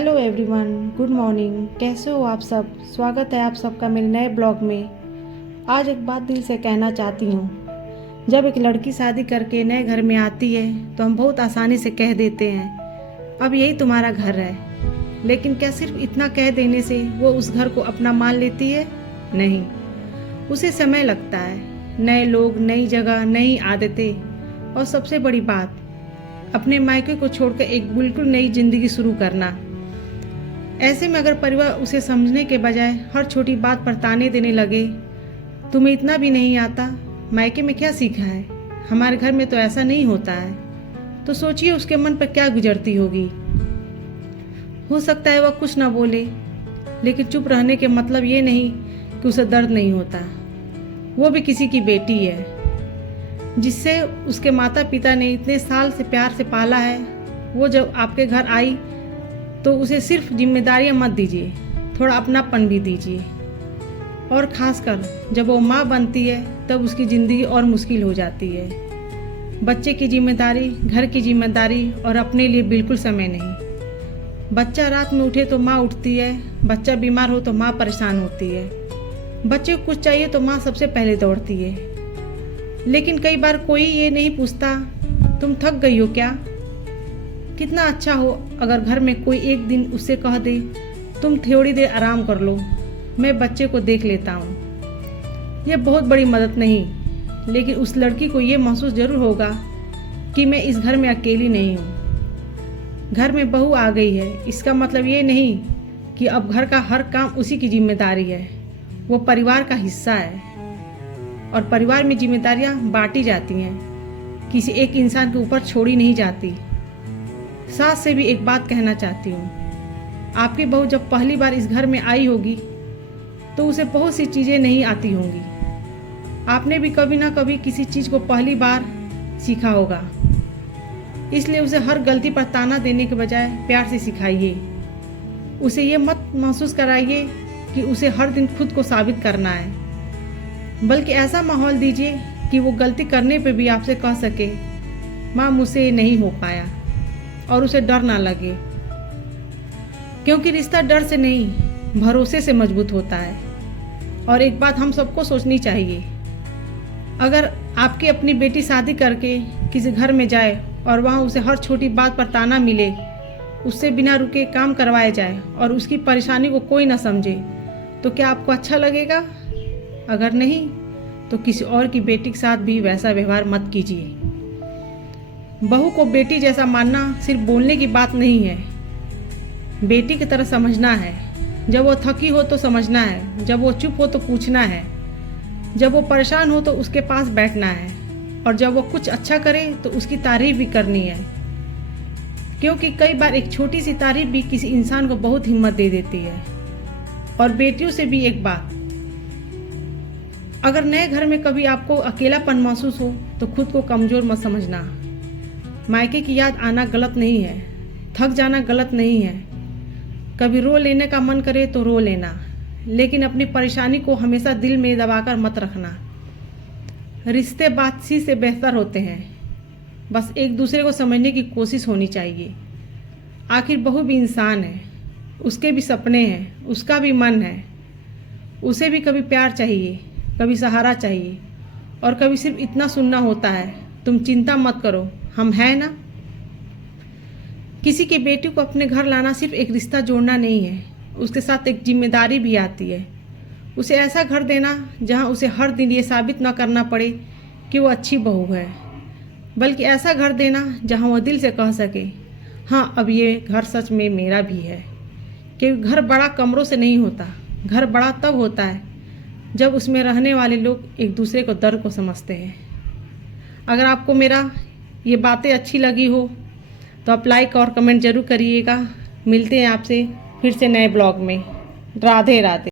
Hello everyone, good morning. कैसे हो आप सब? स्वागत है आप सबका मेरे नए ब्लॉग में। आज एक बात दिल से कहना चाहती हूँ। जब एक लड़की शादी करके नए घर में आती है तो हम बहुत आसानी से कह देते हैं अब यही तुम्हारा घर है। लेकिन क्या सिर्फ इतना कह देने से वो उस घर को अपना मान लेती है? नहीं, उसे समय लगता है। नए लोग, नई जगह, नई आदतें और सबसे बड़ी बात, अपने मायके को छोड़कर एक बिल्कुल नई जिंदगी शुरू करना। ऐसे में अगर परिवार उसे समझने के बजाय हर छोटी बात पर ताने देने लगे, तुम्हें इतना भी नहीं आता, मायके में क्या सीखा है, हमारे घर में तो ऐसा नहीं होता है, तो सोचिए उसके मन पर क्या गुजरती होगी। हो सकता है वह कुछ ना बोले, लेकिन चुप रहने के मतलब ये नहीं कि उसे दर्द नहीं होता। वो भी किसी की बेटी है जिससे उसके माता पिता ने इतने साल से प्यार से पाला है। वो जब आपके घर आई तो उसे सिर्फ जिम्मेदारियां मत दीजिए, थोड़ा अपनापन भी दीजिए। और खासकर जब वो माँ बनती है तब उसकी ज़िंदगी और मुश्किल हो जाती है। बच्चे की जिम्मेदारी, घर की जिम्मेदारी और अपने लिए बिल्कुल समय नहीं। बच्चा रात में उठे तो माँ उठती है, बच्चा बीमार हो तो माँ परेशान होती है, बच्चे को कुछ चाहिए तो माँ सबसे पहले दौड़ती है। लेकिन कई बार कोई ये नहीं पूछता तुम थक गई हो क्या। कितना अच्छा हो अगर घर में कोई एक दिन उससे कह दे तुम थोड़ी देर आराम कर लो, मैं बच्चे को देख लेता हूँ। यह बहुत बड़ी मदद नहीं, लेकिन उस लड़की को ये महसूस जरूर होगा कि मैं इस घर में अकेली नहीं हूँ। घर में बहू आ गई है, इसका मतलब ये नहीं कि अब घर का हर काम उसी की जिम्मेदारी है। वो परिवार का हिस्सा है और परिवार में जिम्मेदारियां बांटी जाती हैं, किसी एक इंसान के ऊपर छोड़ी नहीं जाती। सास से भी एक बात कहना चाहती हूँ। आपकी बहू जब पहली बार इस घर में आई होगी तो उसे बहुत सी चीज़ें नहीं आती होंगी। आपने भी कभी ना कभी किसी चीज़ को पहली बार सीखा होगा, इसलिए उसे हर गलती पर ताना देने के बजाय प्यार से सिखाइए। उसे ये मत महसूस कराइए कि उसे हर दिन खुद को साबित करना है, बल्कि ऐसा माहौल दीजिए कि वो गलती करने पे भी आपसे कह सके माँ मुझसे ये नहीं हो पाया, और उसे डर ना लगे। क्योंकि रिश्ता डर से नहीं, भरोसे से मजबूत होता है। और एक बात हम सबको सोचनी चाहिए, अगर आपकी अपनी बेटी शादी करके किसी घर में जाए और वहाँ उसे हर छोटी बात पर ताना मिले, उससे बिना रुके काम करवाया जाए और उसकी परेशानी को कोई ना समझे, तो क्या आपको अच्छा लगेगा? अगर नहीं तो किसी और की बेटी के साथ भी वैसा व्यवहार मत कीजिए। बहू को बेटी जैसा मानना सिर्फ बोलने की बात नहीं है, बेटी की तरह समझना है। जब वो थकी हो तो समझना है, जब वो चुप हो तो पूछना है, जब वो परेशान हो तो उसके पास बैठना है, और जब वो कुछ अच्छा करे तो उसकी तारीफ भी करनी है। क्योंकि कई बार एक छोटी सी तारीफ भी किसी इंसान को बहुत हिम्मत दे देती है। और बेटियों से भी एक बात, अगर नए घर में कभी आपको अकेलापन महसूस हो तो खुद को कमज़ोर मत समझना। मायके की याद आना गलत नहीं है, थक जाना गलत नहीं है। कभी रो लेने का मन करे तो रो लेना, लेकिन अपनी परेशानी को हमेशा दिल में दबाकर मत रखना। रिश्ते बातचीत से बेहतर होते हैं, बस एक दूसरे को समझने की कोशिश होनी चाहिए। आखिर बहू भी इंसान है, उसके भी सपने हैं, उसका भी मन है। उसे भी कभी प्यार चाहिए, कभी सहारा चाहिए, और कभी सिर्फ इतना सुनना होता है, तुम चिंता मत करो, हम हैं ना। किसी की बेटी को अपने घर लाना सिर्फ एक रिश्ता जोड़ना नहीं है, उसके साथ एक जिम्मेदारी भी आती है। उसे ऐसा घर देना जहां उसे हर दिन ये साबित न करना पड़े कि वो अच्छी बहू है, बल्कि ऐसा घर देना जहां वह दिल से कह सके हाँ, अब ये घर सच में मेरा भी है। क्योंकि घर बड़ा कमरों से नहीं होता, घर बड़ा तब होता है जब उसमें रहने वाले लोग एक दूसरे को दर्द को समझते हैं। अगर आपको मेरा ये बातें अच्छी लगी हो तो आप लाइक और कमेंट जरूर करिएगा। मिलते हैं आपसे फिर से नए ब्लॉग में। राधे राधे।